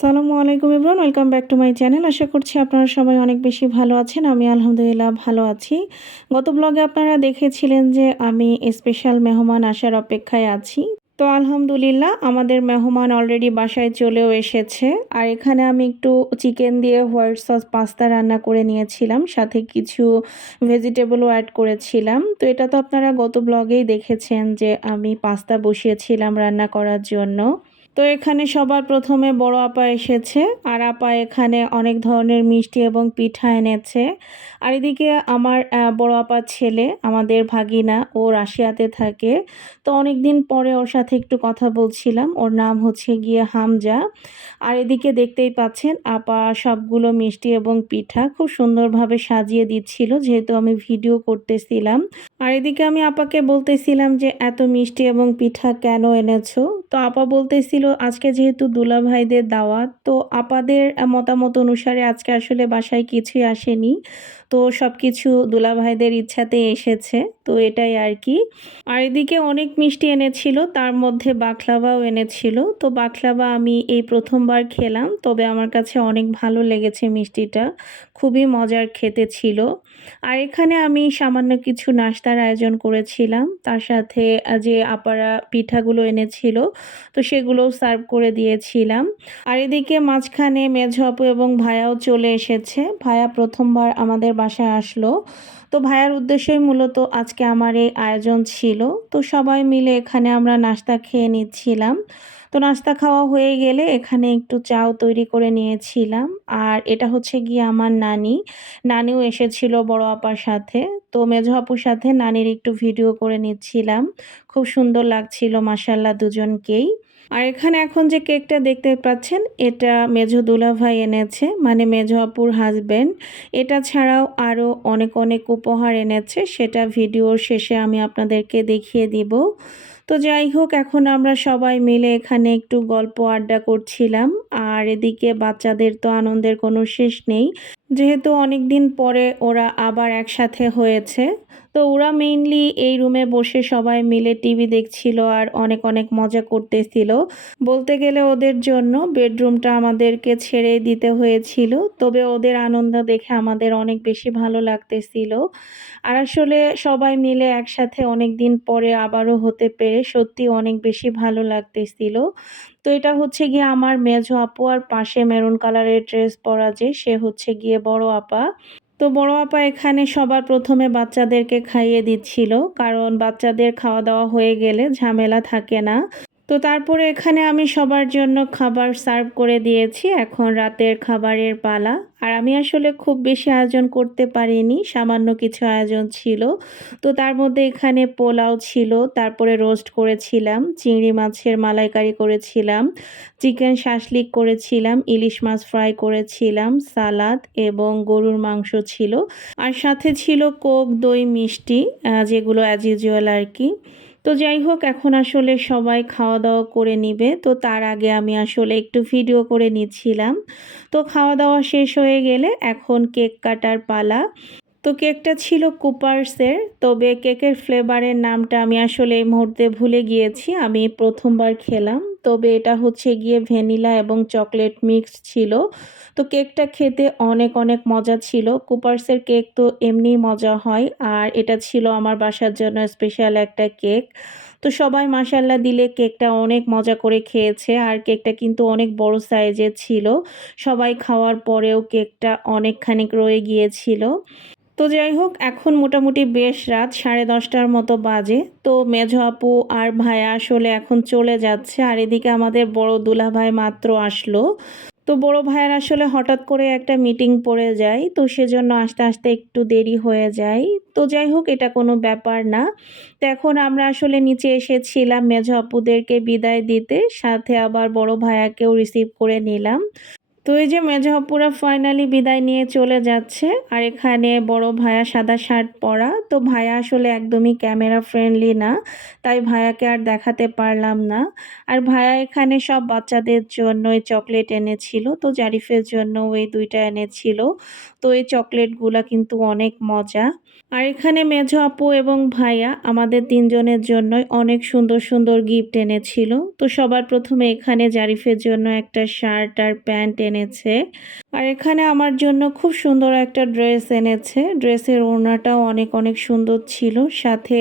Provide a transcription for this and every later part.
সালামু আলাইকুম everyone, welcome back to my channel. আশা করছি আপনারা সবাই অনেক বেশি ভালো আছেন। আমি আলহামদুলিল্লাহ ভালো আছি। গত ব্লগে আপনারা দেখেছিলেন যে আমি স্পেশাল মেহমান আসার অপেক্ষায় আছি। তো আলহামদুলিল্লাহ আমাদের মেহমান অলরেডি বাসায় চলেও এসেছে। আর এখানে আমি একটু চিকেন দিয়ে হোয়াইট সস পাস্তা রান্না করে নিয়েছিলাম, সাথে কিছু ভেজিটেবলও অ্যাড করেছিলাম। তো এটা তো আপনারা গত ব্লগেই দেখেছেন যে আমি পাস্তা বসিয়েছিলাম রান্না করার জন্য। তো এখানে সবার প্রথমে বড় আপা এসেছে, আর আপা এখানে অনেক ধরনের মিষ্টি এবং পিঠা এনেছে। আর এদিকে আমার বড় আপার ছেলে, আমাদের ভাগিনা, ও রাশিয়াতে থাকে। তো অনেক দিন পরে ওর সাথে একটু কথা বলছিলাম। ওর নাম হচ্ছে গিয়ে হামজা। আর এদিকে দেখতেই পাচ্ছেন আপা সবগুলো মিষ্টি এবং পিঠা খুব সুন্দরভাবে সাজিয়ে দিচ্ছিল, যেহেতু আমি ভিডিও করতেছিলাম। আর এদিকে আমি আপাকে বলতেছিলাম যে এত মিষ্টি এবং পিঠা কেন এনেছো। তো আপা বলতেছিল আজকে যেহেতু দুলাভাইদের দাওয়াত, তো আপাদের মতামত অনুসারে আজকে আসলে বাসায় কিছুই আসেনি। তো সব কিছু দুলাভাইদের ইচ্ছাতে এসেছে, তো এটাই আর কি। আর এদিকে অনেক মিষ্টি এনেছিল, তার মধ্যে বাকলাভাও এনেছিল। তো বাকলাভা আমি এই প্রথমবার খেলাম, তবে আমার কাছে অনেক ভালো লেগেছে মিষ্টিটা, খুবই মজার খেতে ছিল। আর এখানে আমি সামান্য কিছু নাস্তার আয়োজন করেছিলাম, তার সাথে যে আপারা পিঠাগুলো এনেছিল, তো সেগুলোও সার্ভ করে দিয়েছিলাম। আর এদিকে মাঝখানে মেঝো আপু এবং ভাইয়াও চলে এসেছে। ভাইয়া প্রথমবার আমাদের বাসায় আসলো। তো ভাইয়ার উদ্দেশ্যই মূলত আজকে আমার এই আয়োজন ছিল। তো সবাই মিলে এখানে আমরা নাস্তা খেয়ে নিচ্ছিলাম। তো নাস্তা খাওয়া হয়ে গেলে এখানে একটু চাও তৈরি করে নিয়েছিলাম। আর এটা হচ্ছে গিয়ে আমার নানি। নানিও এসেছিল বড় আপার সাথে। তো মেঝো আপুর সাথে নানির একটু ভিডিও করে নিচ্ছিলাম। খুব সুন্দর লাগছিল মাশাআল্লাহ দুজনকেই। আর এখানে এখন যে কেকটা দেখতে পাচ্ছেন, এটা মেঝো দুলাভাই এনেছে, মানে মেঝো আপুর হাজবেন্ড। এটা ছাড়াও আরও অনেক অনেক উপহার এনেছে, সেটা ভিডিওর শেষে আমি আপনাদেরকে দেখিয়ে দিব। তো যাই হোক, এখন আমরা সবাই মিলে এখানে একটু গল্প আড্ডা করছিলাম। আর এদিকে বাচ্চাদের তো আনন্দের কোনো শেষ নেই, যেহেতু অনেক দিন পরে ওরা আবার একসাথে হয়েছে। তো ওরা মেইনলি এই রুমে বসে সবাই মিলে টিভি দেখছিল আর অনেক অনেক মজা করতেছিল। বলতে গেলে ওদের জন্য বেডরুমটা আমাদেরকে ছেড়ে দিতে হয়েছিল, তবে ওদের আনন্দ দেখে আমাদের অনেক বেশি ভালো লাগতেছিল। আর আসলে সবাই মিলে একসাথে অনেক দিন পরে আবারও হতে পেরে সত্যি অনেক বেশি ভালো লাগতেছিল। তো এটা হচ্ছে গিয়ে আমার মেঝো আপু, আর পাশে মেরুন কালারের ড্রেস পরা যে, সে হচ্ছে গিয়ে বড় আপা। তো বড় আপা এখানে সবার প্রথমে বাচ্চাদেরকে খাইয়ে দিচ্ছিল, কারণ বাচ্চাদের খাওয়া দাওয়া হয়ে গেলে ঝামেলা থাকে না। তো তারপরে এখানে আমি সবার জন্য খাবার সার্ভ করে দিয়েছি। এখন রাতের খাবারের পালা। আর আমি আসলে খুব বেশি আয়োজন করতে পারিনি, সামান্য কিছু আয়োজন ছিল। তো তার মধ্যে এখানে পোলাও ছিল, তারপরে রোস্ট করেছিলাম, চিংড়ি মাছের মালাইকারি করেছিলাম, চিকেন শাসলিক করেছিলাম, ইলিশ মাছ ফ্রাই করেছিলাম, সালাদ এবং গরুর মাংস ছিল। আর সাথে ছিল কোক, দই, মিষ্টি, যেগুলো অ্যাজ ইউজুয়াল আর কি। তো যাই হোক, এখন আসলে সবাই খাওয়া দাওয়া করে নিবে, তো তার আগে আমি আসলে একটু ভিডিও করে নিচ্ছিলাম। তো খাওয়া দাওয়া শেষ হয়ে গেলে এখন কেক কাটার পালা। তো কেকটা ছিল কুপার্সের, তবে কেকের ফ্লেভারের নামটা আমি আসলে এই মুহূর্তে ভুলে গিয়েছি, আমি প্রথমবার খেলাম। তবে এটা হচ্ছে গিয়ে ভ্যানিলা এবং চকলেট মিক্স ছিল। তো কেকটা খেতে অনেক অনেক মজা ছিল। কুপার্সের কেক তো এমনিই মজা হয়, আর এটা ছিল আমার বাসার জন্য স্পেশাল একটা কেক। তো সবাই মাশাআল্লাহ দিলে কেকটা অনেক মজা করে খেয়েছে, আর কেকটা কিন্তু অনেক বড় সাইজের ছিল। সবাই খাওয়ার পরেও কেকটা অনেকখানি রয়ে গিয়েছিল। তো যাই হোক, এখন মোটামুটি বেশ রাত 10:30টার মতো বাজে। তো মেঝো আপু আর ভাইয়া আসলে এখন চলে যাচ্ছে, আর এদিকে আমাদের বড় দুলাভাই মাত্র আসলো। তো বড় ভাইয়ের আসলে হঠাৎ করে একটা মিটিং পড়ে যায়, তো সেজন্য আসতে আসতে একটু দেরি হয়ে যায়। তো যাই হোক, এটা কোনো ব্যাপার না। তো এখন আমরা আসলে নিচে এসেছিলাম মেঝো আপুদেরকে বিদায় দিতে, সাথে আবার বড় ভাইয়াকেও রিসিভ করে নিলাম। তো এই যে মেজো আপুরা ফাইনালি বিদায় নিয়ে চলে যাচ্ছে। আর এখানে বড় ভাইয়া সাদা শার্ট পরা। তো ভাইয়া আসলে একদমই ক্যামেরা ফ্রেন্ডলি না। তাই ভাইয়াকে আর দেখাতে পারলাম না। আর ভাইয়া এখানে সব বাচ্চাদের জন্য এই চকলেট এনেছিল। তো জারিফের জন্যও এই ২ টা এনেছিল। তো এই চকলেটগুলা কিন্তু অনেক মজা। আর এখানে মেজো আপু এবং ভাইয়া আমাদের ৩ জনের জন্যই অনেক সুন্দর, সুন্দর গিফট এনেছিল। তো সবার ১ম এ এখানে জারিফের জন্য একটা শার্ট আর প্যান্ট এনেছে। আর এখানে আমার জন্য খুব সুন্দর একটা ড্রেস এনেছে। ড্রেসের ওড়নাটাও অনেক, অনেক সুন্দর ছিল। সাথে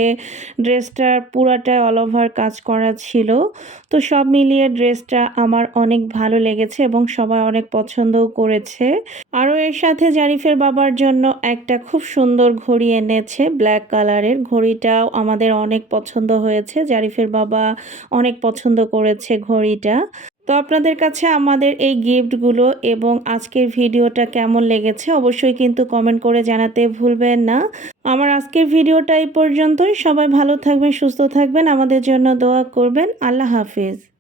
ড্রেসটার পুরাটাই অল ওভার কাজ করা ছিল। তো সব মিলিয়ে ড্রেসটা আমার অনেক ভালো লেগেছে এবং সবাই অনেক পছন্দও করেছে। আরও এর সাথে জারিফের বাবার জন্য একটা খুব সুন্দর ঘড়ি এনেছে ব্ল্যাক কালারের। ঘড়িটাও আমাদের অনেক পছন্দ হয়েছে। জারিফের বাবা অনেক পছন্দ করেছে ঘড়িটা। তো আপনাদের কাছে আমাদের এই গিফটগুলো এবং আজকের ভিডিওটা কেমন লেগেছে অবশ্যই কিন্তু কমেন্ট করে জানাতে ভুলবেন না। আমার আজকের ভিডিওটা এই পর্যন্তই। সবাই ভালো থাকবেন, সুস্থ থাকবেন, আমাদের জন্য দোয়া করবেন। আল্লাহ হাফেজ।